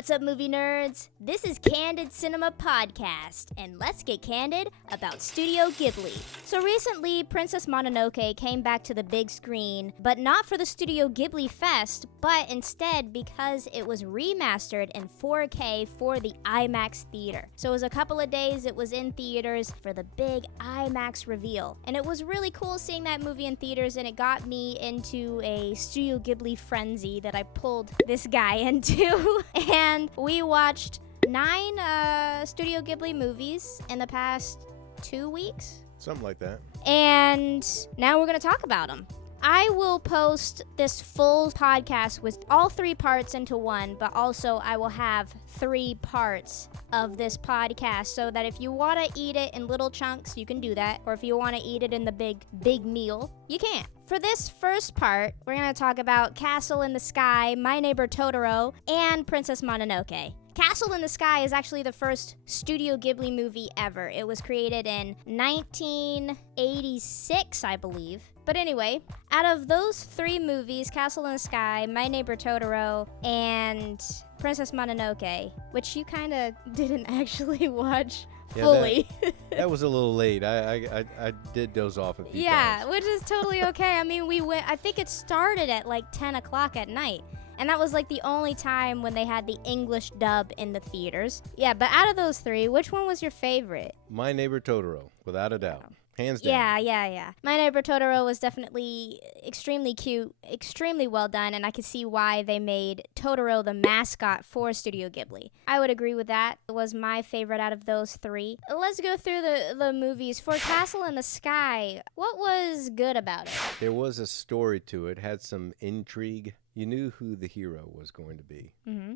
What's up, movie nerds? This is Candid Cinema Podcast, and let's get candid about Studio Ghibli. So recently, Princess Mononoke came back to the big screen, but not for the Studio Ghibli Fest, but instead because it was remastered in 4K for the IMAX theater. So it was a couple of days it was in theaters for the big IMAX reveal. And it was really cool seeing that movie in theaters, and it got me into a Studio Ghibli frenzy that I pulled this guy into. And we watched 9 Studio Ghibli movies in the past 2 weeks. Something like that. And now we're going to talk about them. I will post this full podcast with all 3 parts into one, but also I will have 3 parts of this podcast so that if you want to eat it in little chunks, you can do that. Or if you want to eat it in the big meal, you can. For this first part, we're going to talk about Castle in the Sky, My Neighbor Totoro, and Princess Mononoke. Castle in the Sky is actually the first Studio Ghibli movie ever. It was created in 1986, I believe. But anyway, out of those 3 movies, Castle in the Sky, My Neighbor Totoro, and Princess Mononoke, which you kind of didn't actually watch fully. That was a little late. I did doze off a few times. Yeah, which is totally okay. I mean, I think it started at like 10 o'clock at night. And that was like the only time when they had the English dub in the theaters. Yeah, but out of those 3, which one was your favorite? My Neighbor Totoro, without a doubt. Hands down. Yeah. My Neighbor Totoro was definitely extremely cute, extremely well done, and I could see why they made Totoro the mascot for Studio Ghibli. I would agree with that. It was my favorite out of those 3. Let's go through the movies. For Castle in the Sky, what was good about it? There was a story to it, had some intrigue. You knew who the hero was going to be. Mm-hmm.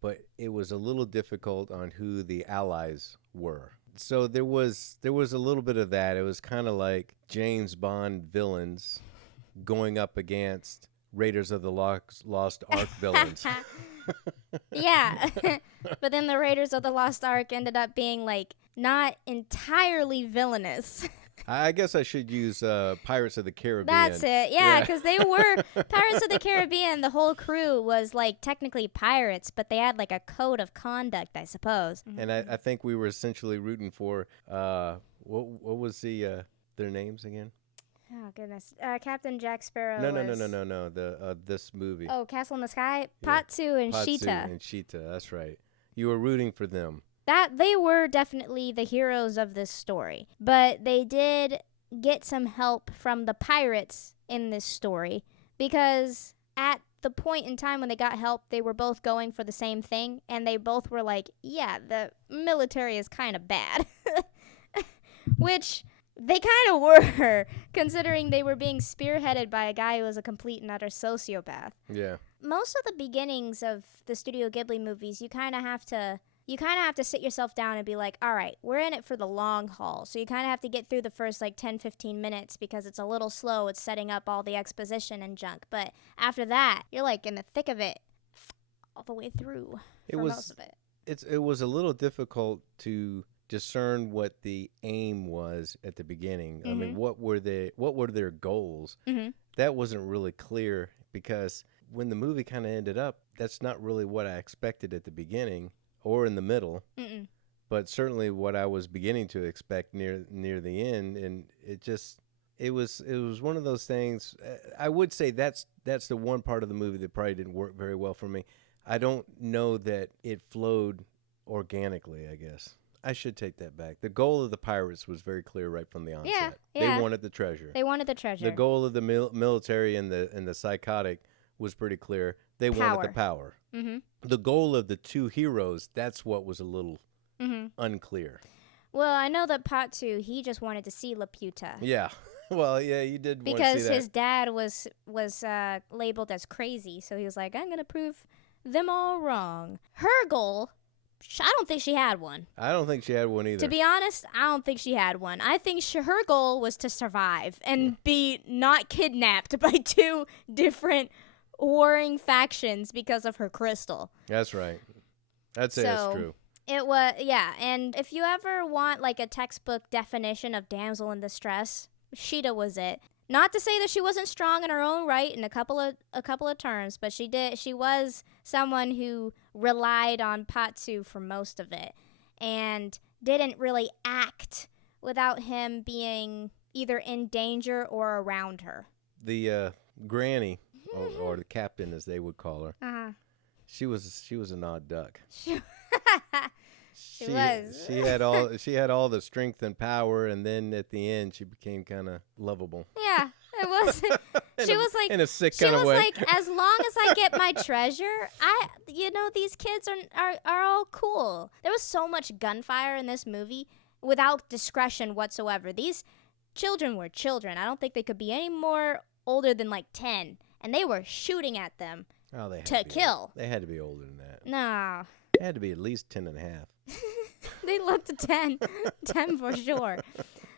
But it was a little difficult on who the allies were. So there was a little bit of that. It was kind of like James Bond villains going up against Raiders of the Lost Ark villains. Yeah. But then the Raiders of the Lost Ark ended up being like not entirely villainous. I guess I should use Pirates of the Caribbean. That's it. Yeah, because they were Pirates of the Caribbean. The whole crew was like technically pirates, but they had like a code of conduct, I suppose. And I think we were essentially rooting for what was their names again? Oh goodness, Captain Jack Sparrow. No. This movie. Oh, Castle in the Sky, Patsu and Patsu Sheeta. and Sheeta. That's right. You were rooting for them. That they were definitely the heroes of this story, but they did get some help from the pirates in this story because at the point in time when they got help, they were both going for the same thing, and they both were like, yeah, the military is kind of bad. Which they kind of were, considering they were being spearheaded by a guy who was a complete and utter sociopath. Yeah. Most of the beginnings of the Studio Ghibli movies, you kind of have to sit yourself down and be like, all right, we're in it for the long haul. So you kind of have to get through the first like 10, 15 minutes because it's a little slow. It's setting up all the exposition and junk. But after that, you're like in the thick of it all the way through most of it. It was a little difficult to discern what the aim was at the beginning. Mm-hmm. I mean, what were their goals? Mm-hmm. That wasn't really clear because when the movie kind of ended up, that's not really what I expected at the beginning. Or in the middle, but certainly what I was beginning to expect near the end, and it was one of those things. I would say that's the one part of the movie that probably didn't work very well for me. I don't know that it flowed organically. I guess I should take that back. The goal of the pirates was very clear right from the onset. Yeah. They wanted the treasure. The goal of the military and the psychotic was pretty clear. They wanted the power. Mm-hmm. The goal of the 2 heroes, that's what was a little unclear. Well, I know that Patsu, he just wanted to see Laputa. Yeah. Well, yeah, you did want to see that. Because his dad was labeled as crazy, so he was like, I'm going to prove them all wrong. Her goal, I don't think she had one. I don't think she had one either. To be honest, I don't think she had one. I think her goal was to survive and be not kidnapped by 2 different warring factions because of her crystal. That's right. I'd say that's true. It was, yeah. And if you ever want like a textbook definition of damsel in distress, Sheeta was it. Not to say that she wasn't strong in her own right in a couple of terms, but she was someone who relied on Patsu for most of it and didn't really act without him being either in danger or around her. The granny, or the captain as they would call her, she was an odd duck. She was. She had all the strength and power, and then at the end she became kind of lovable. Yeah, it was. She was like in a sick kind of way. She was like, as long as I get my treasure, these kids are all cool. There was so much gunfire in this movie without discretion whatsoever. These children were children. I don't think they could be any more older than like 10, and they were shooting at them to kill. They had to be older than that. No. They had to be at least 10 and a half. They looked 10. 10 for sure.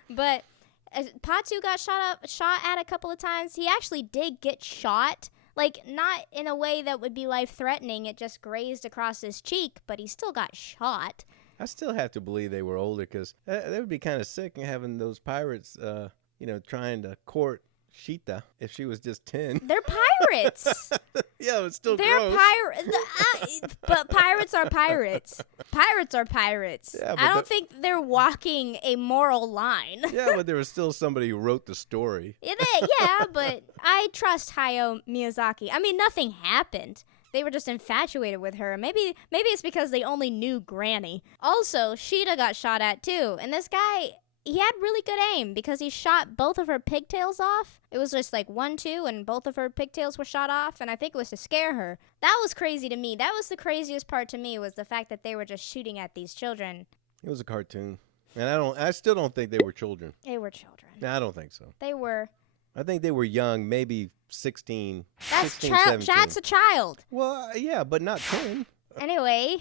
But Patsu got shot at a couple of times. He actually did get shot. Like, not in a way that would be life-threatening. It just grazed across his cheek, but he still got shot. I still have to believe they were older, because they would be kind of sick having those pirates, trying to court Sheeta if she was just 10. They're pirates. Yeah, it's still They're gross. pirates. But pirates are pirates. Pirates are pirates. Yeah, I don't think they're walking a moral line. Yeah, but there was still somebody who wrote the story. Yeah, but I trust Hayao Miyazaki. I mean, nothing happened. They were just infatuated with her. Maybe it's because they only knew Granny. Also, Sheeta got shot at too. And this guy, he had really good aim because he shot both of her pigtails off. It was just like 1, 2, and both of her pigtails were shot off. And I think it was to scare her. That was crazy to me. That was the craziest part to me, was the fact that they were just shooting at these children. It was a cartoon. And I still don't think they were children. They were children. No, I don't think so. They were. I think they were young, maybe 16, That's 16, 17. That's a child. Well, yeah, but not 10. Anyway,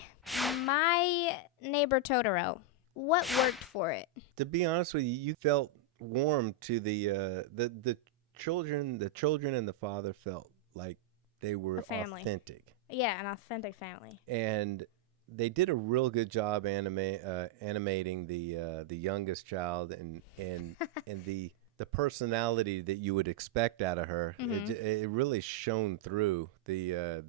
my Neighbor Totoro. What worked for it? To be honest with you, you felt warm to the children. The children and the father felt like they were authentic. Yeah, an authentic family. And they did a real good job animating the youngest child and the personality that you would expect out of her. Mm-hmm. It really shone through the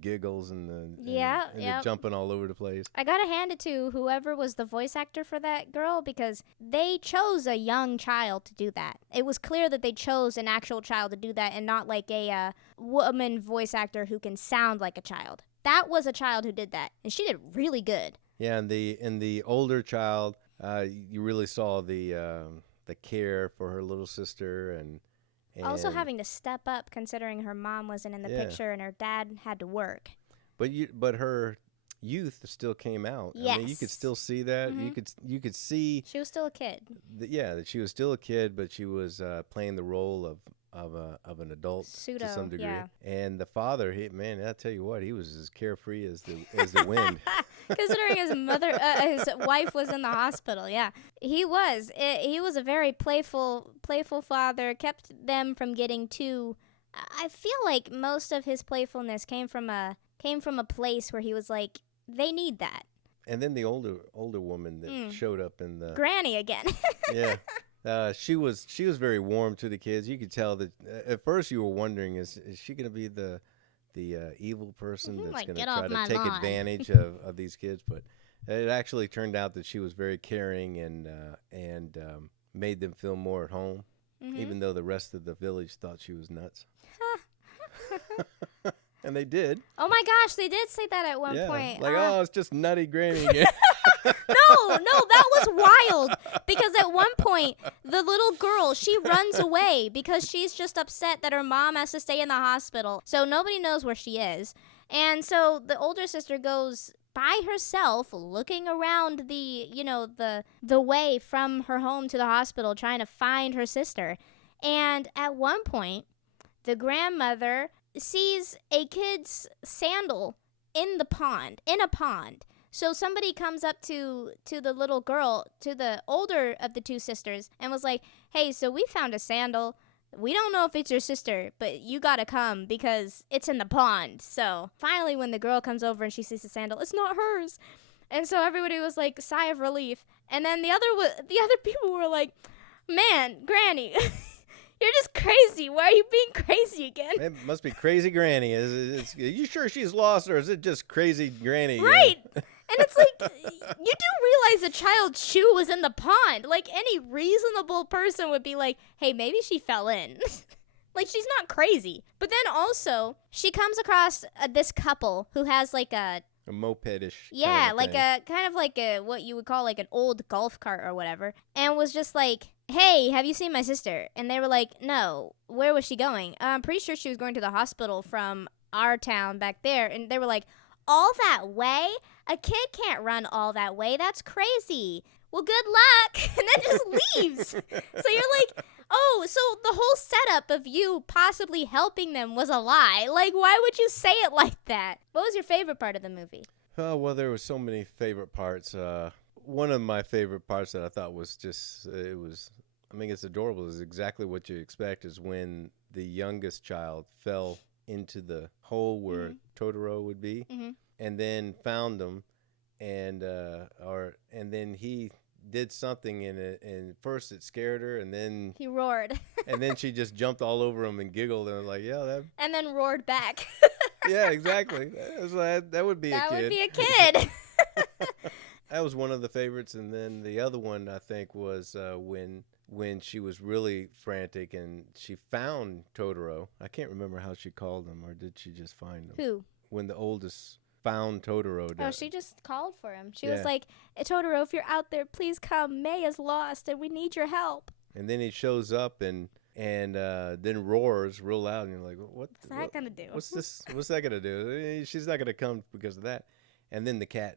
giggles and the jumping all over the place. I gotta hand it to whoever was the voice actor for that girl, because they chose a young child to do that. It was clear that they chose an actual child to do that and not like a woman voice actor who can sound like a child. That was a child who did that, and she did really good. Yeah, and the older child, you really saw the care for her little sister and also having to step up, considering her mom wasn't in the picture and her dad had to work. But her youth still came out. Yes. I mean, you could still see that. Mm-hmm. You could see she was still a kid. That she was still a kid, but she was playing the role of an adult to some degree. Yeah. And the father, I tell you what, he was as carefree as the wind. Considering his wife was in the hospital, yeah, he was. He was a very playful father. Kept them from getting too. I feel like most of his playfulness came from a place where he was like, they need that. And then the older woman that showed up in the Granny again. Yeah. She was very warm to the kids. You could tell that at first you were wondering, is she going to be the evil person that's going to try to take advantage of these kids? But it actually turned out that she was very caring and made them feel more at home, even though the rest of the village thought she was nuts. And they did. Oh my gosh, they did say that at one point. Like, it's just nutty Granny again. No, that was wild. Because at one point, the little girl, she runs away because she's just upset that her mom has to stay in the hospital. So nobody knows where she is. And so the older sister goes by herself, looking around the way from her home to the hospital, trying to find her sister. And at one point, the grandmother sees a kid's sandal in a pond. So somebody comes up to the little girl, to the older of the two sisters, and was like, hey, so we found a sandal. We don't know if it's your sister, but you gotta come because it's in the pond. So finally, when the girl comes over and she sees the sandal, it's not hers. And so everybody was like, sigh of relief. And then the other people were like, man, Granny, You're just crazy. Why are you being crazy again? It must be Crazy Granny. Are you sure she's lost, or is it just Crazy Granny? Right. And it's like, you do realize the child's shoe was in the pond. Like, any reasonable person would be like, hey, maybe she fell in. Like, she's not crazy. But then also, she comes across this couple who has like a mopedish. Yeah, kind of like thing. a kind of like a what you would call like an old golf cart or whatever, and was just like, hey, have you seen my sister? And they were like, no. Where was she going? I'm pretty sure she was going to the hospital from our town back there. And they were like, all that way? A kid can't run all that way. That's crazy. Well, good luck. And then just leaves. So you're like, oh, so the whole setup of you possibly helping them was a lie. Like, why would you say it like that? What was your favorite part of the movie? Oh, well, there were so many favorite parts. One of my favorite parts that I thought was just, it's adorable. It's exactly what you expect, is when the youngest child fell into the hole where Totoro would be, and then found him, and then he did something in it, and first it scared her, and then he roared, and then she just jumped all over him and giggled, and like, yeah, that, and then roared back. yeah, exactly. That would be a kid. That would be a kid. That was one of the favorites, and then the other one I think was when she was really frantic and she found Totoro. I can't remember how she called him, or did she just find him? Who? When the oldest found Totoro. Oh, she just called for him. She was like, Totoro, if you're out there, please come. May is lost, and we need your help. And then he shows up and then roars real loud, and you're like, what's that gonna do? What's this? What's that gonna do? She's not gonna come because of that. And then the cat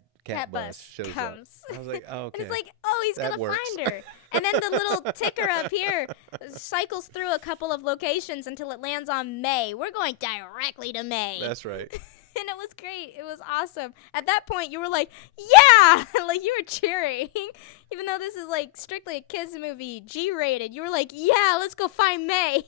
bus shows comes. up. I was like, oh, okay. And it's like, oh, he's That gonna works. find her. And then the little ticker up here cycles through a couple of locations until it lands on May. We're going directly to May. That's right. And it was great. It was awesome. At that point, you were like, yeah! Like, you were cheering. Even though this is, like, strictly a kids movie, G-rated. You were like, yeah, let's go find May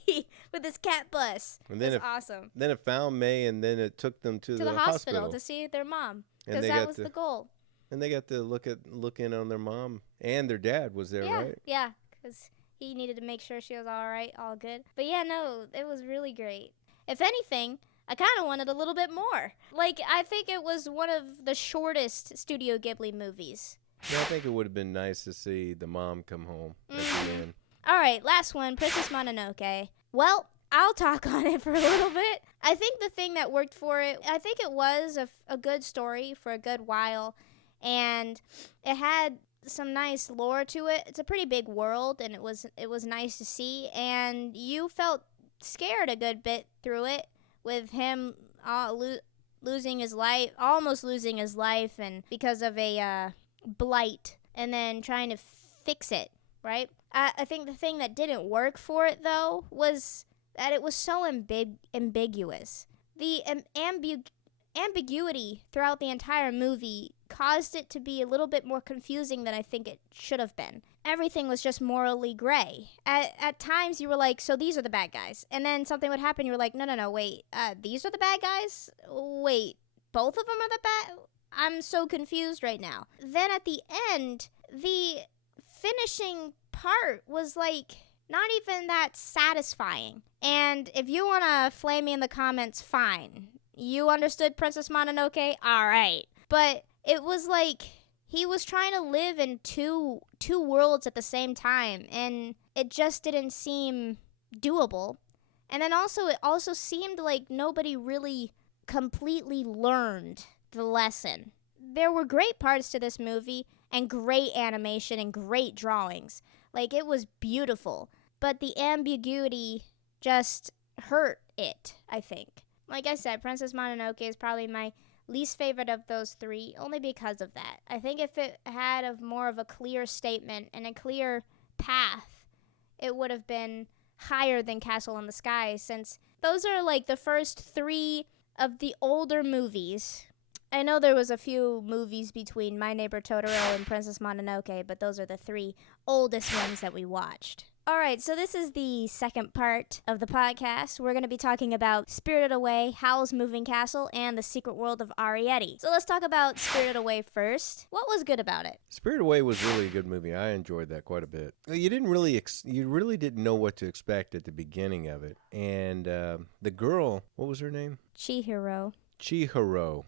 with this cat bus. And then it was awesome. Then it found May, and then it took them to the hospital to see their mom. Because that was the goal. And they got to look in on their mom. And their dad was there, right? Yeah, because he needed to make sure she was all right, all good. But, yeah, no, it was really great. If anything, I kind of wanted a little bit more. Like, I think it was one of the shortest Studio Ghibli movies. Yeah, I think it would have been nice to see the mom come home at the end. All right, last one, Princess Mononoke. Well, I'll talk on it for a little bit. I think the thing that worked for it, I think it was a good story for a good while, and it had some nice lore to it. It's a pretty big world, and it was nice to see, and you felt scared a good bit through it, with him losing his life, almost losing his life, and because of a blight, and then trying to fix it, right? I think the thing that didn't work for it, though, was that it was so ambiguous. The ambiguity throughout the entire movie caused it to be a little bit more confusing than I think it should have been. Everything was just morally gray. At times, you were like, so these are the bad guys. And then something would happen, you were like, no, wait, these are the bad guys? Wait, both of them are the bad? I'm so confused right now. Then at the end, the finishing part was like not even that satisfying. And if you want to flame me in the comments, fine. You understood Princess Mononoke? All right. But it was like he was trying to live in two worlds at the same time, and it just didn't seem doable. And then also, it also seemed like nobody really completely learned the lesson. There were great parts to this movie, and great animation, and great drawings. Like, it was beautiful. But the ambiguity just hurt it, I think. Like I said, Princess Mononoke is probably my least favorite of those three, only because of that. I think if it had more of a clear statement and a clear path, it would have been higher than Castle in the Sky, since those are like the first three of the older movies. I know there was a few movies between My Neighbor Totoro and Princess Mononoke, but those are the three oldest ones that we watched. All right, so this is the second part of the podcast. We're going to be talking about Spirited Away, Howl's Moving Castle, and The Secret World of Arrietty. So let's talk about Spirited Away first. What was good about it? Spirited Away was really a good movie. I enjoyed that quite a bit. You really didn't know what to expect at the beginning of it. And the girl, what was her name? Chihiro. Chihiro.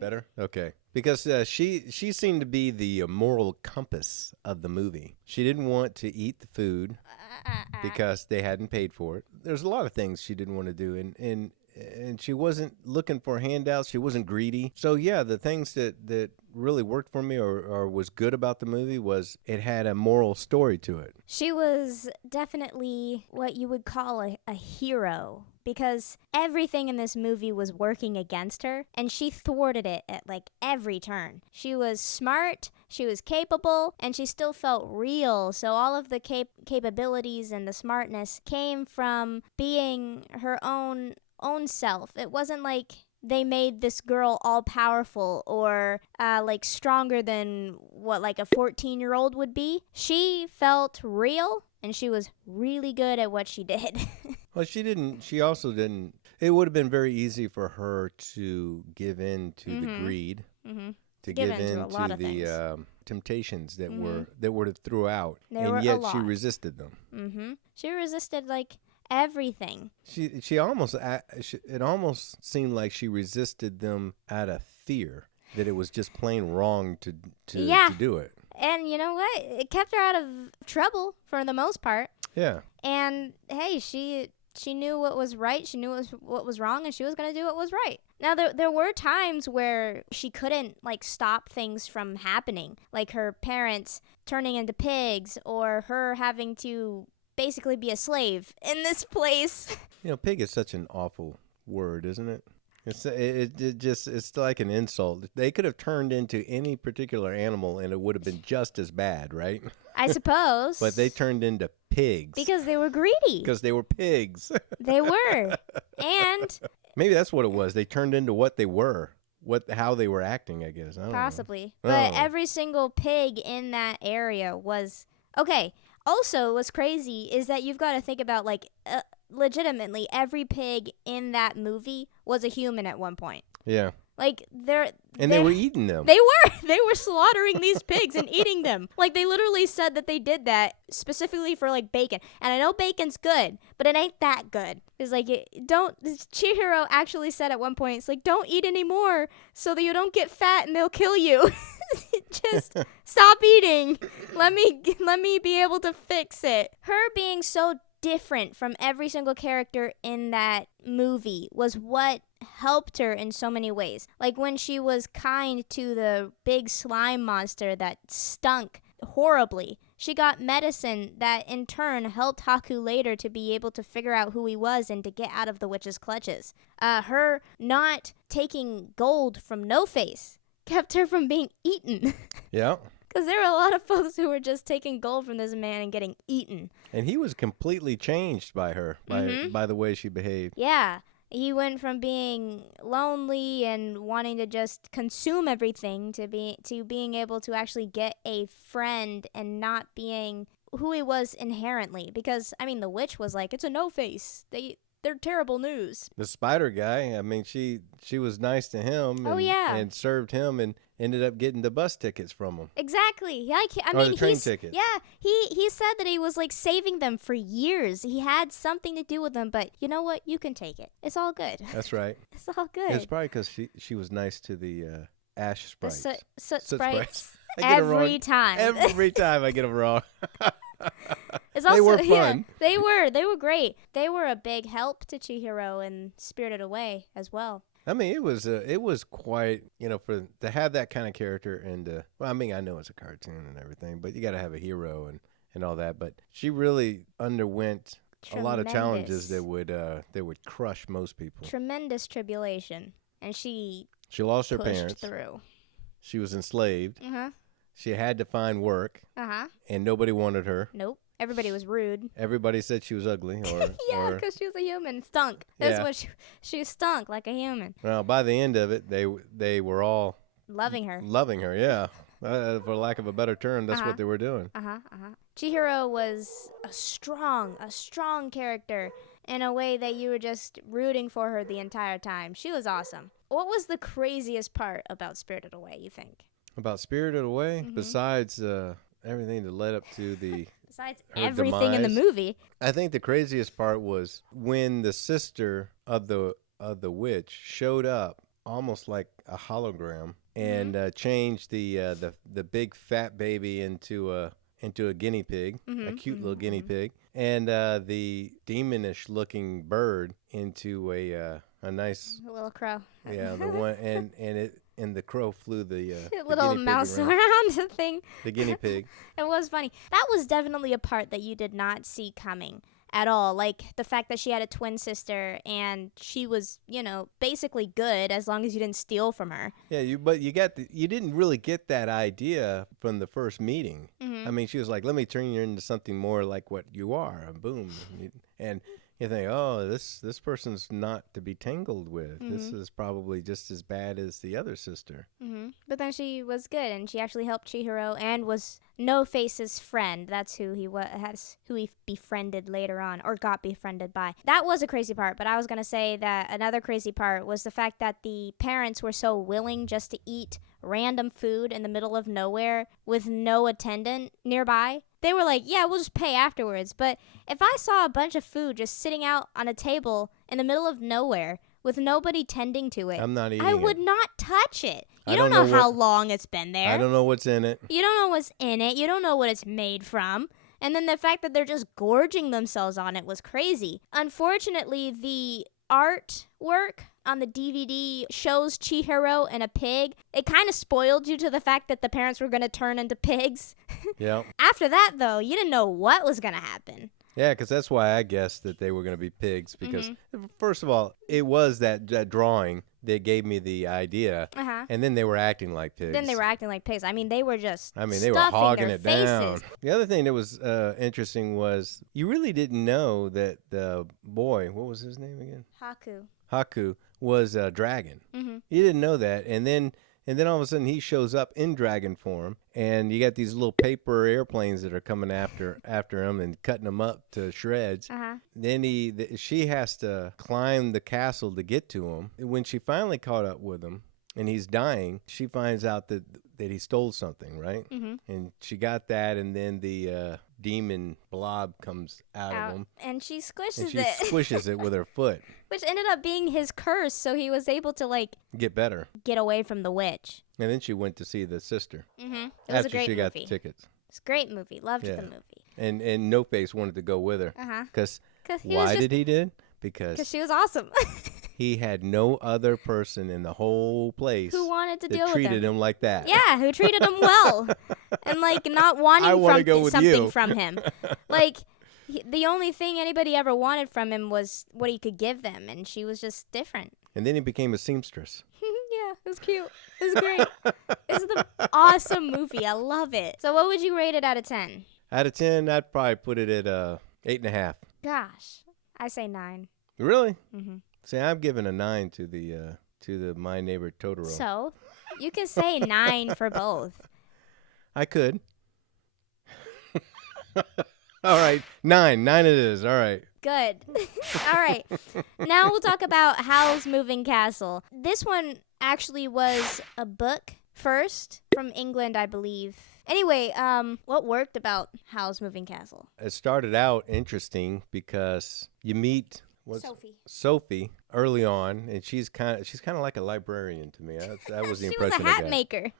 Better? Okay. Because she seemed to be the moral compass of the movie. She didn't want to eat the food because they hadn't paid for it. There's a lot of things she didn't want to do, and she wasn't looking for handouts. She wasn't greedy. So yeah, the things that really worked for me or was good about the movie was it had a moral story to it. She was definitely what you would call a hero, because everything in this movie was working against her, and she thwarted it at like every turn. She was smart, she was capable, and she still felt real. So all of the capabilities and the smartness came from being her own self. It wasn't like they made this girl all powerful or like stronger than what like a 14-year-old would be. She felt real, and she was really good at what she did. Well, she also didn't. It would have been very easy for her to give in to the greed, to give in to the temptations that were throughout, and yet she resisted them. She resisted like everything. She almost it almost seemed like she resisted them out of fear that it was just plain wrong to do it. And you know what? It kept her out of trouble for the most part. Yeah. And hey, she knew what was right. She knew what was wrong, and she was going to do what was right. Now, there were times where she couldn't, like, stop things from happening, like her parents turning into pigs or her having to basically be a slave in this place. You know, pig is such an awful word, isn't it? It's like an insult. They could have turned into any particular animal and it would have been just as bad, right? I suppose. But they turned into pigs. Because they were greedy. Because they were pigs. They were. And maybe that's what it was. They turned into what they were. How they were acting, I guess. I don't Possibly. know. But every single pig in that area was... Okay. Also, what's crazy is that you've got to think about, like, legitimately, every pig in that movie was a human at one point. Yeah. Like, they were eating them. They were slaughtering these pigs and eating them. Like, they literally said that they did that specifically for, like, bacon. And I know bacon's good, but it ain't that good. It's like, Chihiro actually said at one point, it's like, don't eat anymore so that you don't get fat and they'll kill you. Just stop eating. Let me be able to fix it. Her being so different from every single character in that movie was what helped her in so many ways. Like when she was kind to the big slime monster that stunk horribly. She got medicine that in turn helped Haku later to be able to figure out who he was and to get out of the witch's clutches. Her not taking gold from No Face kept her from being eaten. Yeah. Because there were a lot of folks who were just taking gold from this man and getting eaten. And he was completely changed by her, by the way she behaved. Yeah. He went from being lonely and wanting to just consume everything to being able to actually get a friend and not being who he was inherently. Because, I mean, the witch was like, it's a No-Face. They're terrible news. The spider guy, I mean, she was nice to him and served him and ended up getting the bus tickets from him. Exactly. Yeah, the train tickets. Yeah, he said that he was like saving them for years. He had something to do with them, but you know what? You can take it. It's all good. That's right. It's all good. It's probably because she was nice to the ash sprites. The soot sprites. Every time. Every time I get them wrong. They were fun. Yeah, they were great. They were a big help to Chihiro and Spirited Away as well. I mean, it was quite, to have that kind of character and well, I mean, I know it's a cartoon and everything, but you got to have a hero and all that. But she really underwent a lot of challenges that would crush most people. Tremendous tribulation, and she lost her parents. Through. She was enslaved. She had to find work. And nobody wanted her. Nope. Everybody was rude. Everybody said she was ugly. Yeah, because she was a human. Stunk. That's what she stunk like a human. Well, by the end of it, they were all loving her. Yeah. For lack of a better term, that's what they were doing. Chihiro was a strong character in a way that you were just rooting for her the entire time. She was awesome. What was the craziest part about Spirited Away, you think? About Spirited Away? Besides everything that led up to the... Besides everything in the movie. I think the craziest part was when the sister of the witch showed up almost like a hologram and changed the big fat baby into a guinea pig, a cute little guinea pig, and the demonish looking bird into a nice little crow. Yeah, the one and the crow flew the little mouse around thing. The guinea pig. It was funny. That was definitely a part that you did not see coming at all. Like the fact that she had a twin sister and she was, basically good as long as you didn't steal from her. Yeah, but you didn't really get that idea from the first meeting. I mean, she was like, "Let me turn you into something more like what you are." And boom, and you think, "Oh, this person's not to be tangled with. This is probably just as bad as the other sister." But then she was good, and she actually helped Chihiro and was No Face's friend. That's who he befriended later on, or got befriended by. That was a crazy part, but I was going to say that another crazy part was the fact that the parents were so willing just to eat random food in the middle of nowhere with no attendant nearby. They were like, yeah, we'll just pay afterwards. But if I saw a bunch of food just sitting out on a table in the middle of nowhere with nobody tending to it, I'm not eating I would not touch it. You I don't don't know how long it's been there. I don't know what's in it. You don't know what's in it. You don't know what it's made from. And then the fact that they're just gorging themselves on it was crazy. Unfortunately, the artwork on the DVD shows Chihiro and a pig. It kind of spoiled you to the fact that the parents were going to turn into pigs. Yeah. After that, though, you didn't know what was going to happen. Yeah, because that's why I guessed that they were going to be pigs. Because, first of all, it was that drawing that gave me the idea. And then they were acting like pigs. I mean, they were just they were hogging it down. faces. The other thing that was interesting was you really didn't know that the boy, what was his name again? Haku was a dragon. You didn't know that. And then all of a sudden he shows up in dragon form, and you got these little paper airplanes that are coming after him and cutting him up to shreds. Then she has to climb the castle to get to him. When she finally caught up with him and he's dying, she finds out that he stole something, right? And she got that, and then the demon blob comes out of him. And she squishes and she it. squishes it with her foot. Which ended up being his curse, so he was able to, get better. Get away from the witch. And then she went to see the sister. It was after a great she movie. got the tickets. It's a great movie. Loved the movie. And No Face wanted to go with her. Because why did he did? Because she was awesome. He had no other person in the whole place who wanted to deal with him. treated him like that. Yeah, who treated him well. And, not wanting something from him. The only thing anybody ever wanted from him was what he could give them, and she was just different. And then he became a seamstress. Yeah, it was cute. It was great. This is an awesome movie. I love it. So what would you rate it out of 10? Out of 10, I'd probably put it at 8.5. Gosh, I say 9. Really? See, I'm giving a 9 to the My Neighbor Totoro. So, you can say 9 for both. I could. All right, 9. 9 it is. All right. Good. All right. Now we'll talk about Howl's Moving Castle. This one actually was a book first from England, I believe. Anyway, what worked about Howl's Moving Castle? It started out interesting because you meet Sophie early on, and she's kind of like a librarian to me. That was the impression I got. She was a hat maker.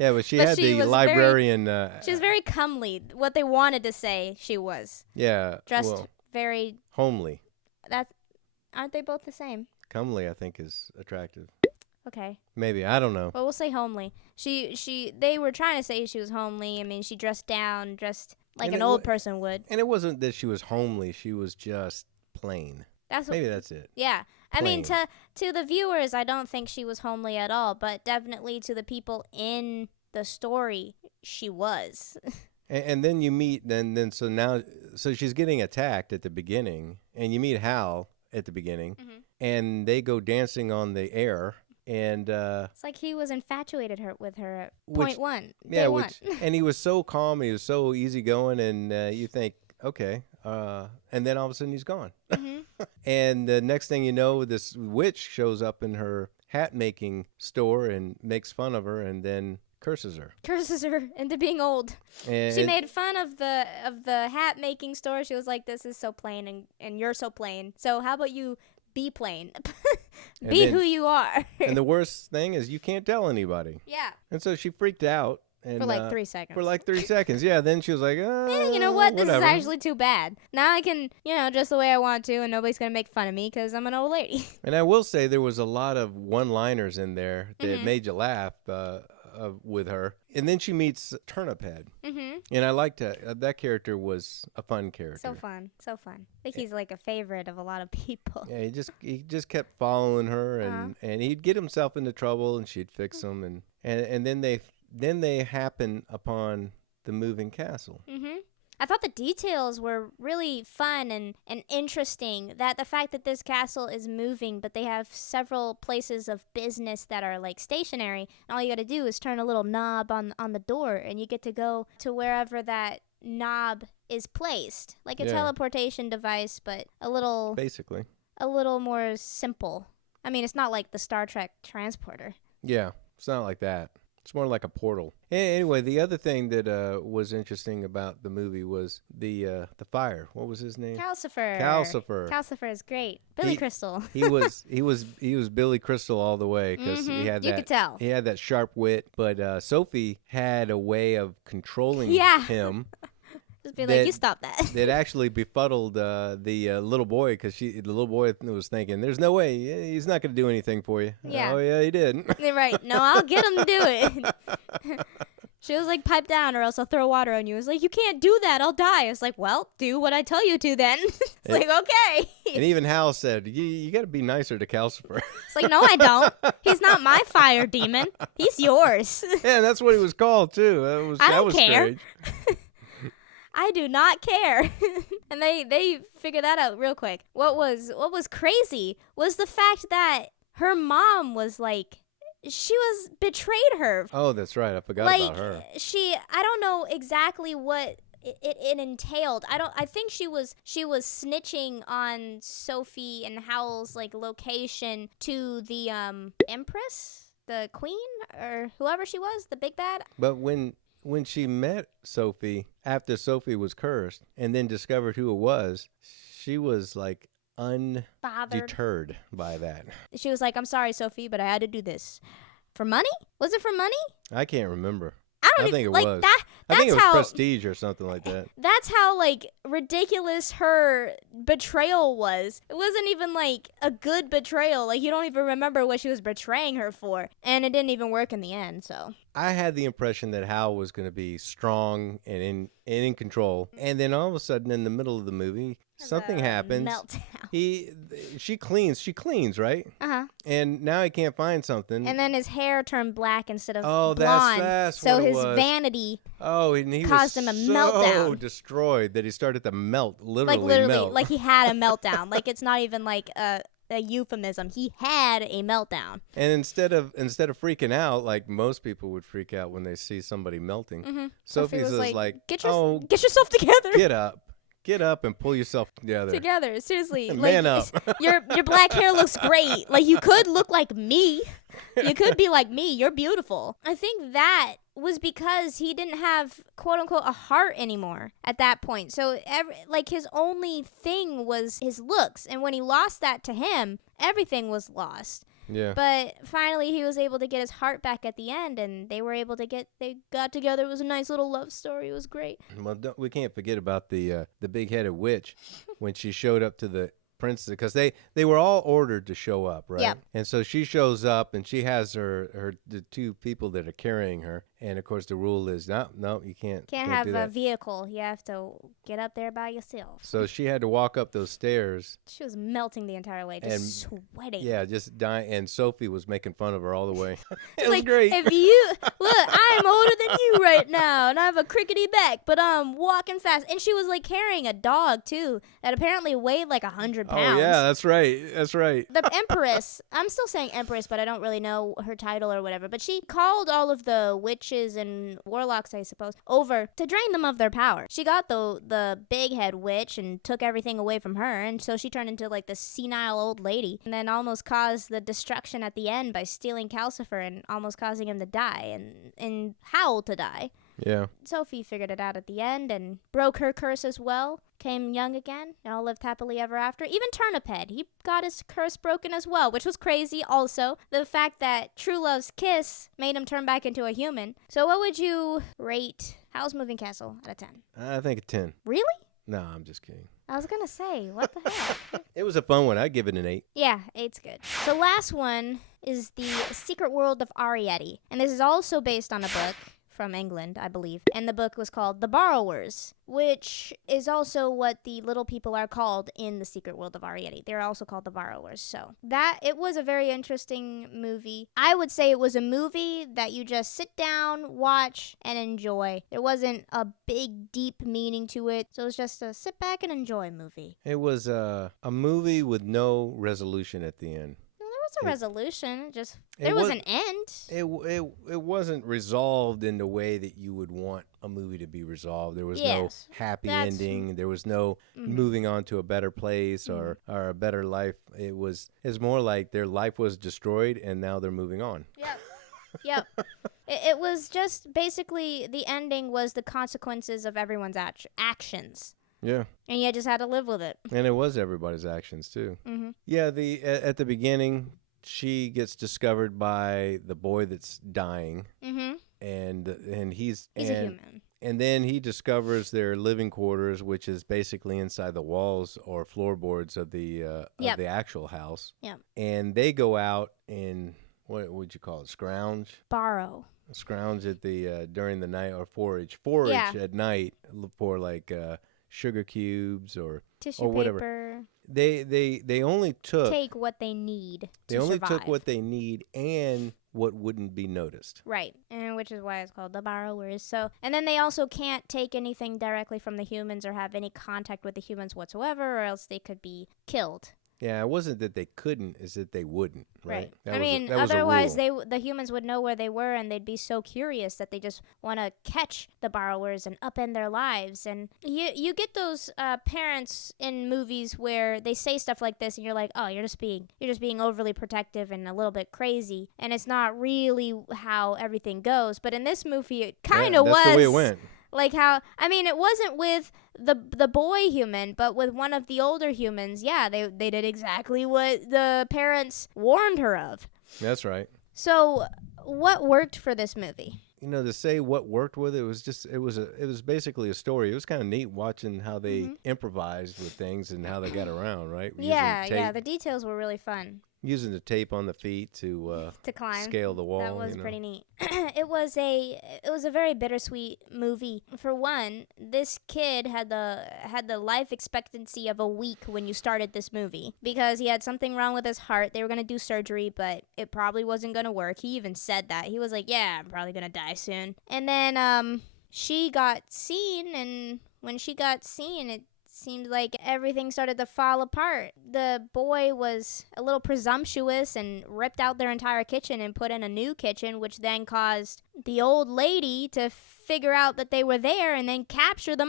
Yeah, but she had the librarian. She was very comely. What they wanted to say, she was. Yeah, dressed very homely. Aren't they both the same? Comely, I think, is attractive. Okay. Maybe, I don't know. Well, we'll say homely. They were trying to say she was homely. I mean, she dressed like an old person would. And it wasn't that she was homely. She was just plain. Maybe that's it. Yeah. I mean, to the viewers, I don't think she was homely at all, but definitely to the people in the story, she was. And then you meet, so she's getting attacked at the beginning, and you meet Howl at the beginning, and they go dancing on the air, And it's like he was infatuated with her at point one. Yeah, day one. And he was so calm, he was so easygoing, and you think, okay, and then all of a sudden he's gone. Mm-hmm. And the next thing you know, this witch shows up in her hat making store and makes fun of her, and then curses her into being old. And she made fun of the hat making store. She was like, "This is so plain, and you're so plain. So how about you be plain, be who you are." And the worst thing is you can't tell anybody. Yeah. And so she freaked out. And, for like 3 seconds. For like 3 seconds, yeah. Then she was like, you know what? This whatever. is actually too bad. Now I can, dress the way I want to, and nobody's going to make fun of me because I'm an old lady. And I will say there was a lot of one-liners in there that Mm-hmm. made you laugh with her. And then she meets Turnip Head. Mm-hmm. And I liked that character was a fun character. So fun. I think he's like a favorite of a lot of people. Yeah, he just kept following her, and he'd get himself into trouble, and she'd fix him, and then they happen upon the moving castle. Mm-hmm. I thought the details were really fun and interesting. That the fact that this castle is moving, but they have several places of business that are like stationary, and all you got to do is turn a little knob on the door, and you get to go to wherever that knob is placed, like a teleportation device, but basically a little more simple. I mean, it's not like the Star Trek transporter. Yeah, it's not like that. It's more like a portal. Anyway, the other thing that was interesting about the movie was the fire. What was his name? Calcifer. Calcifer is great. Billy Crystal. he was Billy Crystal all the way because he had that. You could tell. He had that sharp wit, but Sophie had a way of controlling him. Just be like, you stop that. That actually befuddled the little boy because the little boy was thinking, "There's no way he's not going to do anything for you." Yeah. Oh yeah, he did. You're right. No, I'll get him to do it. She was like, "Pipe down, or else I'll throw water on you." It's like, "You can't do that. I'll die." It's like, "Well, do what I tell you to then." It's like, okay. And even Howl said, "You got to be nicer to Calcifer." It's like, no, I don't. He's not my fire demon. He's yours. Yeah, and that's what he was called too. I don't care. Strange. I do not care. And they figured that out real quick. What was crazy was the fact that her mom was like, she betrayed her. Oh, that's right. I forgot about her. I don't know exactly what it entailed. I think she was snitching on Sophie and Howl's like location to the Empress, the Queen, or whoever she was, the big bad. But when she met Sophie after Sophie was cursed and then discovered who it was, she was like undeterred by that. She was like, "I'm sorry, Sophie, but I had to do this. For money? Was it for money?" I can't remember. I think it like was. I think it was prestige or something like that. That's how like ridiculous her betrayal was. It wasn't even like a good betrayal. Like you don't even remember what she was betraying her for, and it didn't even work in the end. So I had the impression that Howl was going to be strong and in control, and then all of a sudden, in the middle of the movie, something happens. Meltdown. She cleans, right? Uh-huh. And now he can't find something. And then his hair turned black instead of blonde. That's so what it his was. vanity and he caused was him a so meltdown. Destroyed that he started to melt, literally melt. Like he had a meltdown. Like it's not even like a euphemism. He had a meltdown. And instead of freaking out like most people would freak out when they see somebody melting, Sophie was like, get yourself together. Get up and pull yourself together. Seriously. Man up. Your black hair looks great. Like you could look like me. You could be like me. You're beautiful. I think that was because he didn't have quote unquote a heart anymore at that point. So his only thing was his looks. And when he lost that to him, everything was lost. Yeah. But finally he was able to get his heart back at the end, and they got together. It was a nice little love story. It was great. Well, we can't forget about the big-headed witch when she showed up to the princess, because they were all ordered to show up, right? Yeah. And so she shows up, and she has the two people that are carrying her, And of course, the rule is no, you can't. Can't do have a that. vehicle. You have to get up there by yourself. So she had to walk up those stairs. She was melting the entire way, just sweating. Yeah, just dying. And Sophie was making fun of her all the way. It was like, great. If you look, I'm older than you right now, and I have a crickety back, but I'm walking fast. And she was like carrying a dog too that apparently weighed like 100 pounds. Oh yeah, that's right. That's right. The Empress, I'm still saying Empress, but I don't really know her title or whatever. But she called all of the witches and warlocks, I suppose, over to drain them of their power. She got the big head witch and took everything away from her, and so she turned into like this senile old lady, and then almost caused the destruction at the end by stealing Calcifer and almost causing him to die and Howl to die. Yeah. Sophie figured it out at the end and broke her curse as well. Came young again and all lived happily ever after. Even Turniphead, he got his curse broken as well, which was crazy also. The fact that True Love's kiss made him turn back into a human. So what would you rate Howl's Moving Castle out of 10? I think a 10. Really? No, I'm just kidding. I was gonna say, what the heck? It was a fun one. I'd give it an 8. Yeah, 8's good. The last one is The Secret World of Arrietty. And this is also based on a book from England, I believe. And the book was called The Borrowers, which is also what the little people are called in The Secret World of Arrietty. They're also called The Borrowers. So it was a very interesting movie. I would say it was a movie that you just sit down, watch, and enjoy. There wasn't a big, deep meaning to it. So it was just a sit back and enjoy movie. It was a movie with no resolution at the end. A resolution, just there was an end. It wasn't resolved in the way that you would want a movie to be resolved. There was no happy ending. There was no moving on to a better place or a better life. It's more like their life was destroyed and now they're moving on. Yep. It was just basically the ending was the consequences of everyone's actions. Yeah. And you just had to live with it. And it was everybody's actions too. Mm-hmm. Yeah. At the beginning, she gets discovered by the boy that's dying, and he's a human. And then he discovers their living quarters, which is basically inside the walls or floorboards of the actual house. Yep. And they go out and what would you call it? Scrounge at the during the night or forage at night for like sugar cubes or tissue or whatever. paper. They only take what they need. They only took what they need and what wouldn't be noticed. Right, and which is why it's called The Borrowers. So, and then they also can't take anything directly from the humans or have any contact with the humans whatsoever, or else they could be killed. Yeah, it wasn't that they couldn't, it's that they wouldn't, right? Otherwise the humans would know where they were and they'd be so curious that they just want to catch the borrowers and upend their lives. And you get those parents in movies where they say stuff like this and you're like, "Oh, you're just being overly protective and a little bit crazy." And it's not really how everything goes, but in this movie it kind of was. That's the way it went. Like how, it wasn't with the boy human, but with one of the older humans, yeah, they did exactly what the parents warned her of. That's right. So, what worked for this movie? To say what worked with it was basically a story. It was kind of neat watching how they improvised with things and how they got around, right? Yeah, the details were really fun. Using the tape on the feet to climb, scale the wall. That was pretty neat. It was a very bittersweet movie. For one, this kid had the life expectancy of a week when you started this movie because he had something wrong with his heart. They were gonna do surgery, but it probably wasn't gonna work. He even said that. He was like, "Yeah, I'm probably gonna die soon." And then she got seen, and when she got seen, it seemed like everything started to fall apart. The boy was a little presumptuous and ripped out their entire kitchen and put in a new kitchen, which then caused the old lady to figure out that they were there and then capture the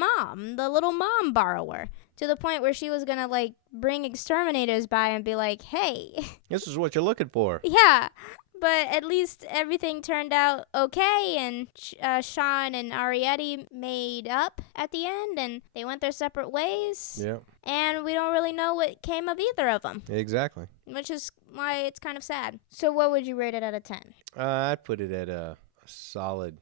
little mom borrower, to the point where she was gonna like bring exterminators by and be like, "Hey, this is what you're looking for." Yeah. But at least everything turned out okay, and Sean and Arrietty made up at the end, and they went their separate ways. Yeah. And we don't really know what came of either of them. Exactly. Which is why it's kind of sad. So what would you rate it out of 10? I'd put it at a solid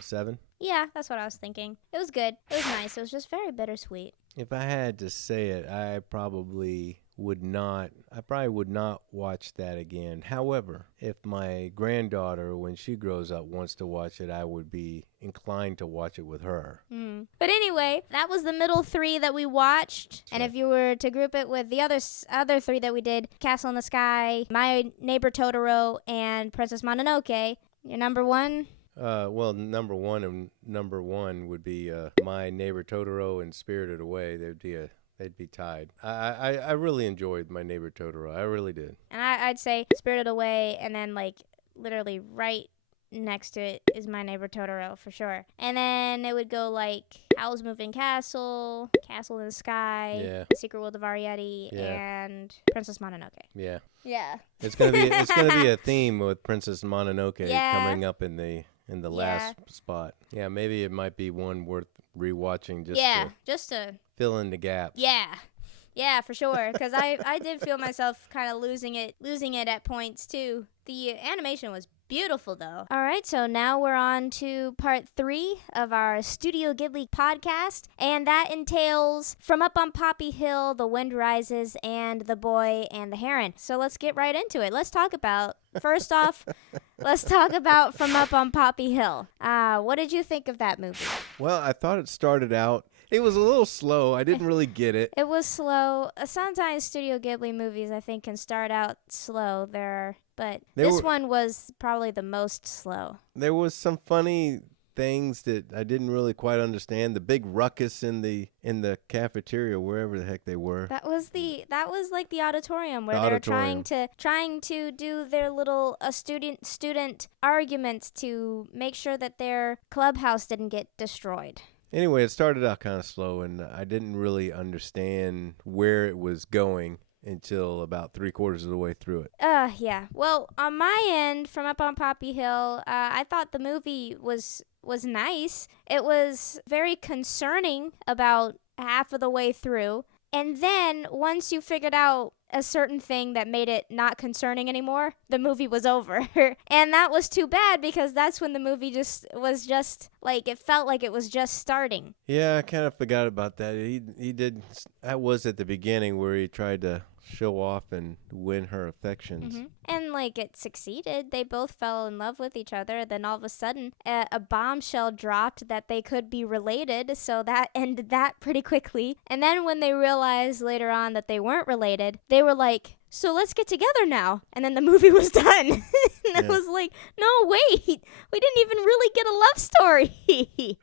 7. Yeah, that's what I was thinking. It was good. It was nice. It was just very bittersweet. If I had to say it, I probably I probably would not watch that again. However, if my granddaughter, when she grows up, wants to watch it, I would be inclined to watch it with her. But anyway, that was the middle three that we watched. And if you were to group it with the other three that we did, Castle in the Sky, My Neighbor Totoro, and Princess Mononoke, your number one? Well, number one would be My Neighbor Totoro and Spirited Away. They'd be tied. I really enjoyed My Neighbor Totoro. I really did. And I'd say Spirited Away, and then like literally right next to it is My Neighbor Totoro for sure. And then it would go like Howl's Moving Castle, Castle in the Sky, The Secret World of Arrietty, and Princess Mononoke. Yeah. Yeah. It's gonna be a theme with Princess Mononoke coming up in the last spot. Yeah, maybe it might be one worth rewatching just to fill in the gaps. Yeah, for sure. Because I did feel myself kind of losing it at points too. The animation was beautiful though. All right, so now we're on to part 3 of our Studio Ghibli podcast, and that entails From Up on Poppy Hill, The Wind Rises, and The Boy and the Heron. So let's get right into it. Let's talk about From Up on Poppy Hill. What did you think of that movie? Well, I thought it started out. It was a little slow. I didn't really get it. It was slow. Sometimes Studio Ghibli movies, I think, can start out slow. But this one was probably the most slow. There was some funny things that I didn't really quite understand. The big ruckus in the cafeteria, wherever the heck they were. That was like the auditorium where they were trying to do their little student arguments to make sure that their clubhouse didn't get destroyed. Anyway, it started out kind of slow, and I didn't really understand where it was going until about 3/4 of the way through it. Yeah. Well, on my end, From Up on Poppy Hill, I thought the movie was nice. It was very concerning about half of the way through. And then once you figured out a certain thing that made it not concerning anymore, the movie was over. And that was too bad because that's when the movie was just like, it felt like it was just starting. Yeah, I kind of forgot about that. He did. That was at the beginning where he tried to show off and win her affections. Mm-hmm. And like it succeeded. They both fell in love with each other. Then all of a sudden a bombshell dropped that they could be related. So that ended that pretty quickly. And then when they realized later on that they weren't related, they were like, so let's get together now. And then the movie was done. And it was like, no, wait. We didn't even really get a love story.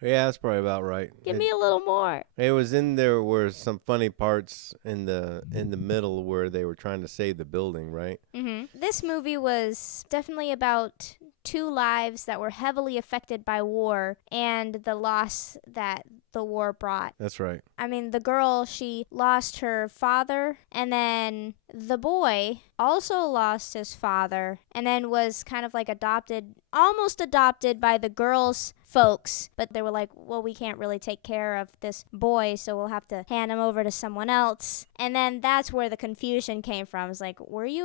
Yeah, that's probably about right. Give me a little more. It was in there were some funny parts in the middle where they were trying to save the building, right? Mm-hmm. This movie was definitely about 2 lives that were heavily affected by war and the loss that the war brought. That's right. I mean, the girl, she lost her father, and then the boy also lost his father, and then was kind of like almost adopted by the girl's folks, but they were like, well, we can't really take care of this boy, so we'll have to hand him over to someone else. And then that's where the confusion came from. It's like, were we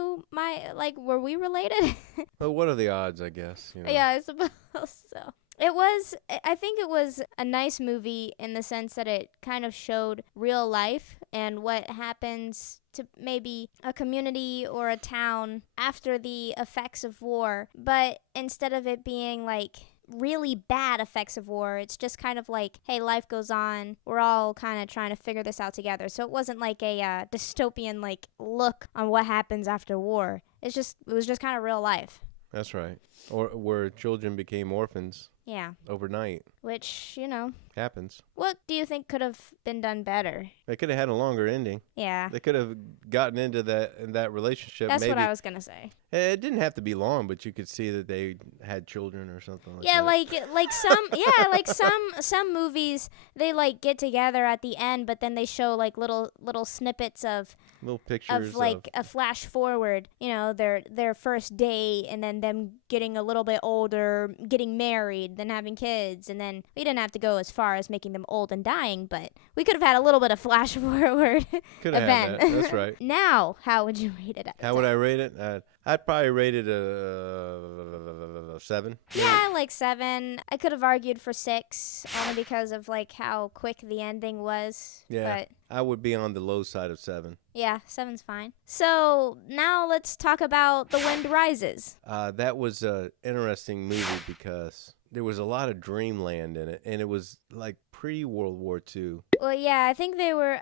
related? Well, what are the odds, I guess? You know? Yeah, I suppose so. I think it was a nice movie in the sense that it kind of showed real life and what happens to maybe a community or a town after the effects of war. But instead of it being like really bad effects of war, it's just kind of like, hey, life goes on. We're all kind of trying to figure this out together. So it wasn't like a dystopian like look on what happens after war. It was just kind of real life. That's right. Or where children became orphans. Yeah. Overnight. Which, happens. What do you think could have been done better? They could have had a longer ending. Yeah. They could have gotten into that relationship. That's what I was going to say. It didn't have to be long, but you could see that they had children or something like that. Yeah, like some movies, they like get together at the end, but then they show like little snippets of little pictures of like a flash forward, their first day, and then them getting a little bit older, getting married, then having kids, and then we didn't have to go as far as making them old and dying, but we could have had a little bit of flash forward Could have event. had that. That's right. Now, how would you rate it? How would I rate it? I'd probably rate it a 7. Yeah, like 7. I could have argued for 6, only because of like how quick the ending was. Yeah, But I would be on the low side of 7. yeah, 7's fine. So now let's talk about The Wind Rises. That was an interesting movie because there was a lot of dreamland in it, and it was like pre-World War II. Well, yeah, I think they were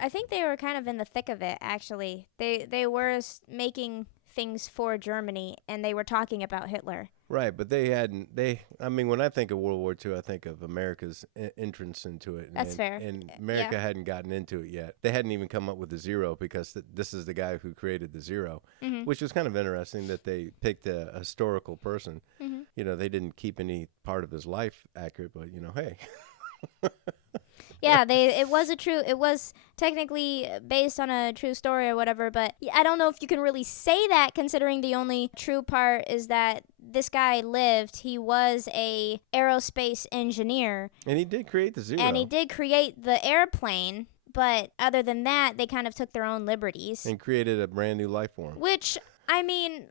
kind of in the thick of it. Actually, they were making things for Germany, and they were talking about Hitler. Right, but I mean, when I think of World War II, I think of America's entrance into it. That's fair. And America hadn't gotten into it yet. They hadn't even come up with the zero, because this is the guy who created the zero, which was kind of interesting that they picked a historical person. You know, they didn't keep any part of his life accurate, but, you know, hey. Yeah, it was technically based on a true story or whatever, but I don't know if you can really say that, considering the only true part is that this guy lived. He was a aerospace engineer. And he did create the zero. And he did create the airplane, but other than that, they kind of took their own liberties. And created a brand new life form. Which, I mean,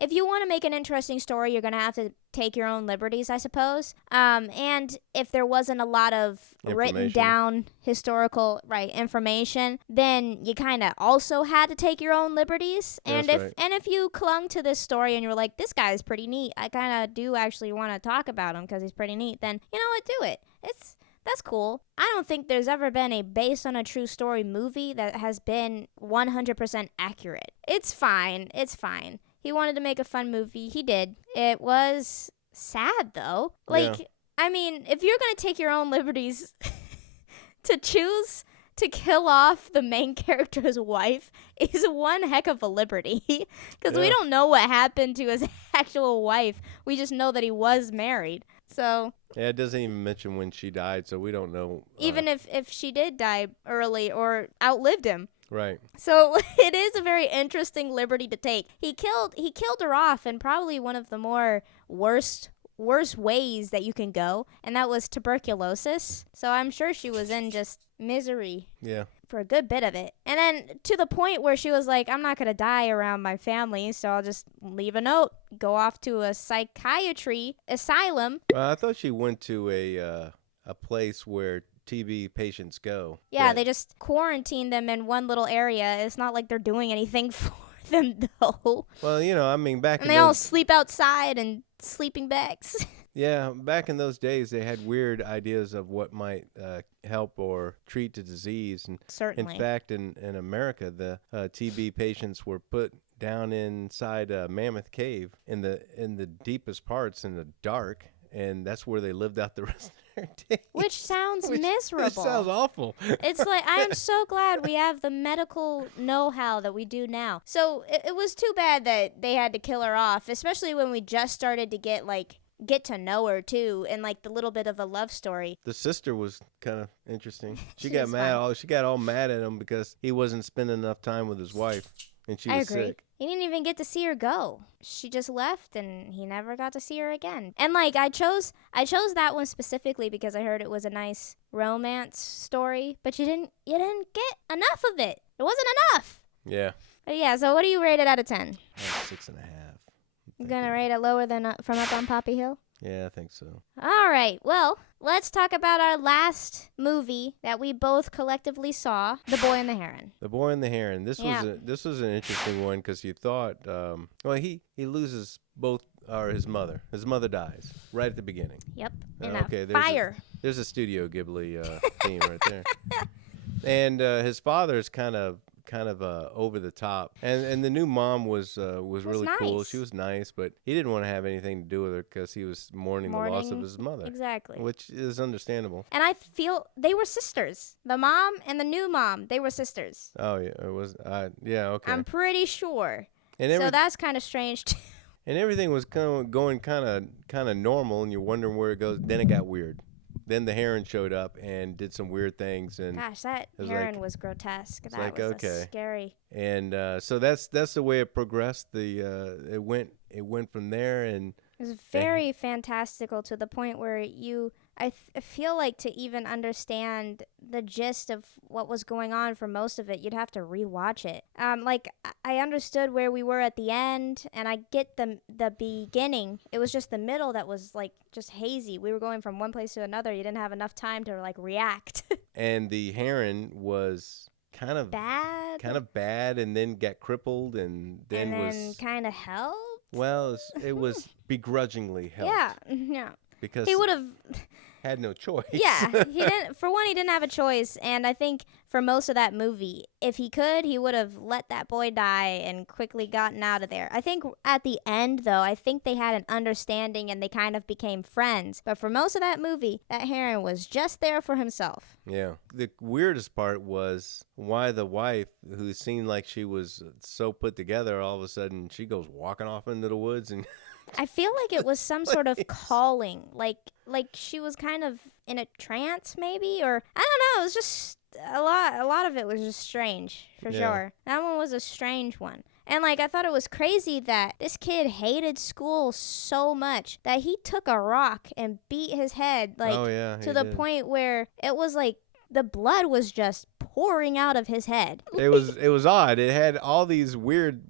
if you want to make an interesting story, you're going to have to take your own liberties, I suppose. And if there wasn't a lot of written down historical information, then you kind of also had to take your own liberties. And if you clung to this story and you were like, this guy's pretty neat, I kind of do actually want to talk about him because he's pretty neat, then you know what, do it. That's cool. I don't think there's ever been a based on a true story movie that has been 100% accurate. It's fine. He wanted to make a fun movie. He did. It was sad, though. I mean, if you're going to take your own liberties to choose to kill off the main character's wife is one heck of a liberty. Because we don't know what happened to his actual wife. We just know that he was married. So yeah, it doesn't even mention when she died, so we don't know. Even if she did die early or outlived him. Right. So it is a very interesting liberty to take. He killed her off in probably one of the more worst ways that you can go, and that was tuberculosis. So I'm sure she was in just misery. Yeah. For a good bit of it. And then to the point where she was like, I'm not going to die around my family, so I'll just leave a note, go off to a psychiatry asylum. Well, I thought she went to a place where TB patients go. Yeah, they just quarantine them in one little area. It's not like they're doing anything for them, though. Well, you know, I mean, and they all sleep outside in sleeping bags. Yeah, back in those days, they had weird ideas of what might help or treat the disease. And certainly. In fact, in America, the TB patients were put down inside a mammoth cave in the deepest parts in the dark, and that's where they lived out the rest of their days. Which sounds miserable. Which sounds awful. It's like, I am so glad we have the medical know-how that we do now. So it was too bad that they had to kill her off, especially when we just started to get to know her too, and like the little bit of a love story. The sister was kind of interesting. She got mad. She got all mad at him because he wasn't spending enough time with his wife, and she was sick. He didn't even get to see her go. She just left, and he never got to see her again. And like I chose that one specifically because I heard it was a nice romance story, but you didn't get enough of it. It wasn't enough. Yeah. But yeah. So what do you rate it out of 10? 6.5. You gonna rate it lower than From Up on Poppy Hill? Yeah, I think so. All right. Well, let's talk about our last movie that we both collectively saw, The Boy and the Heron. The Boy and the Heron. This was an interesting one because you thought, he loses his mother. His mother dies right at the beginning. Yep. Fire. There's a Studio Ghibli theme right there. And his father's kind of over the top, and the new mom was really nice. Cool. She was nice, but he didn't want to have anything to do with her because he was mourning the loss of his mother. Exactly, which is understandable. And I feel they were sisters. The mom and the new mom, they were sisters. Oh yeah, it was. Yeah, okay. I'm pretty sure. And so that's kind of strange too. And everything was going kind of normal, and you're wondering where it goes. Then it got weird. Then the heron showed up and did some weird things, and gosh, that heron was grotesque. That was scary. And so that's the way it progressed. It went from there, and It was very fantastical to the point where I feel like to even understand the gist of what was going on for most of it, you'd have to rewatch it. Like, I understood where we were at the end, and I get the beginning. It was just the middle that was, like, just hazy. We were going from one place to another. You didn't have enough time to, like, react. And the Heron was kind of bad, and then got crippled, and then kind of helped. Well, it was begrudgingly helped. Yeah. Because he would have had no choice. Yeah, he didn't. For one, he didn't have a choice, and I think for most of that movie, if he could, he would have let that boy die and quickly gotten out of there. I think at the end, though, I think they had an understanding and they kind of became friends. But for most of that movie, that Heron was just there for himself. Yeah. The weirdest part was why the wife, who seemed like she was so put together, all of a sudden she goes walking off into the woods and... I feel like it was some sort of calling, like she was kind of in a trance, maybe, or I don't know. It was just a lot of it was just strange, for sure. That one was a strange one. And, like, I thought it was crazy that this kid hated school so much that he took a rock and beat his head, like, to the point where it was like the blood was just pouring out of his head. It was odd. It had all these weird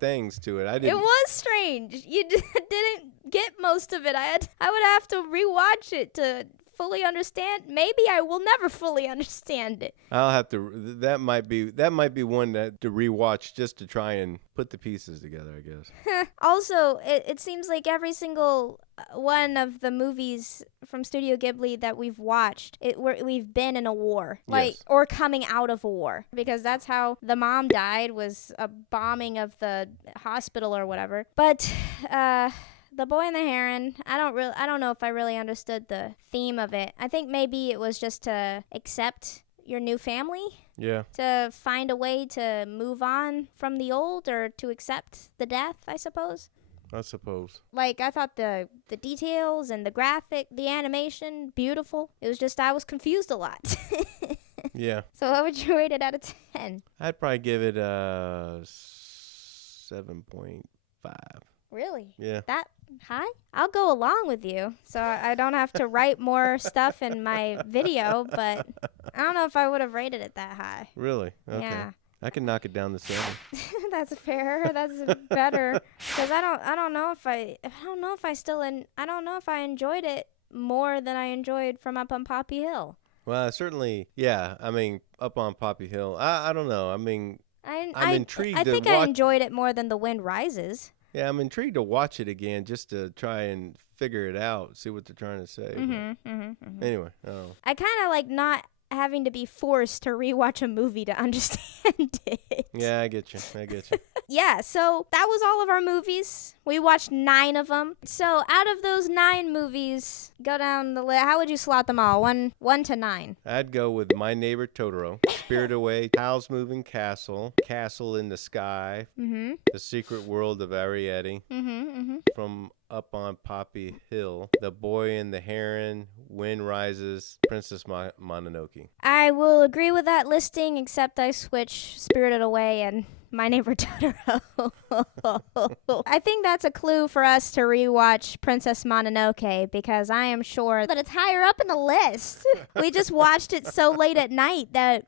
things to it. It was strange. You didn't get most of it. I would have to rewatch it to fully understand. Maybe I will never fully understand it. I'll have to. That might be one that to rewatch just to try and put the pieces together, I guess. Also, it seems like every single one of the movies from Studio Ghibli that we've watched, we've been in a war, or coming out of a war, because that's how the mom died, was a bombing of the hospital or whatever. But The Boy and the Heron, I don't know if I really understood the theme of it. I think maybe it was just to accept your new family. Yeah. To find a way to move on from the old, or to accept the death, I suppose. Like, I thought the details and the animation, beautiful. It was just I was confused a lot. Yeah. So what would you rate it out of 10? I'd probably give it a 7.5. Really? Yeah. That high? I'll go along with you, so I don't have to write more stuff in my video, but I don't know if I would have rated it that high. Really? Okay. Yeah. I can knock it down to 7. That's fair. That's better. Because I don't know if I enjoyed it more than I enjoyed from Up on Poppy Hill. Well, certainly, yeah. I mean, Up on Poppy Hill. I don't know. I mean, I'm intrigued. I think I enjoyed it more than The Wind Rises. Yeah, I'm intrigued to watch it again just to try and figure it out, see what they're trying to say. Anyway, I kind of like not having to be forced to rewatch a movie to understand it. Yeah, I get you. Yeah, so that was all of our movies. We watched 9 of them. So out of those 9 movies, go down the list. How would you slot them all? 1 to 9. I'd go with My Neighbor Totoro, Spirit Away, Howl's Moving Castle, Castle in the Sky, The Secret World of Arrietty, From Up on Poppy Hill, The Boy and the Heron, Wind Rises, Princess Mononoke. I will agree with that listing, except I switch Spirited Away and My Neighbor Totoro. I think that's a clue for us to rewatch Princess Mononoke, because I am sure that it's higher up in the list. We just watched it so late at night that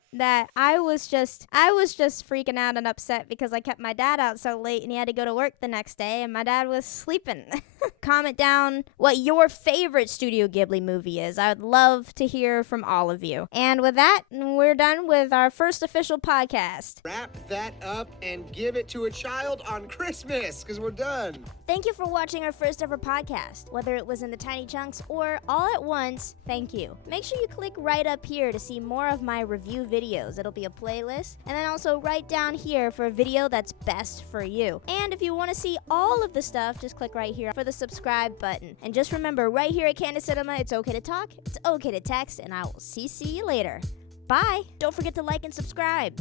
I was just freaking out and upset because I kept my dad out so late and he had to go to work the next day and my dad was sleeping. Comment down what your favorite Studio Ghibli movie is. I would love to hear from all of you. And with that, we're done with our first official podcast. Wrap that up and give it to a child on Christmas, because we're done. Thank you for watching our first ever podcast. Whether it was in the tiny chunks or all at once, thank you. Make sure you click right up here to see more of my review videos. It'll be a playlist. And then also right down here for a video that's best for you. And if you want to see all of the stuff, just click right here for the subscribe button. And just remember, right here at Candid Cinema, it's okay to talk, it's okay to text, and I will see you later. Bye. Don't forget to like and subscribe.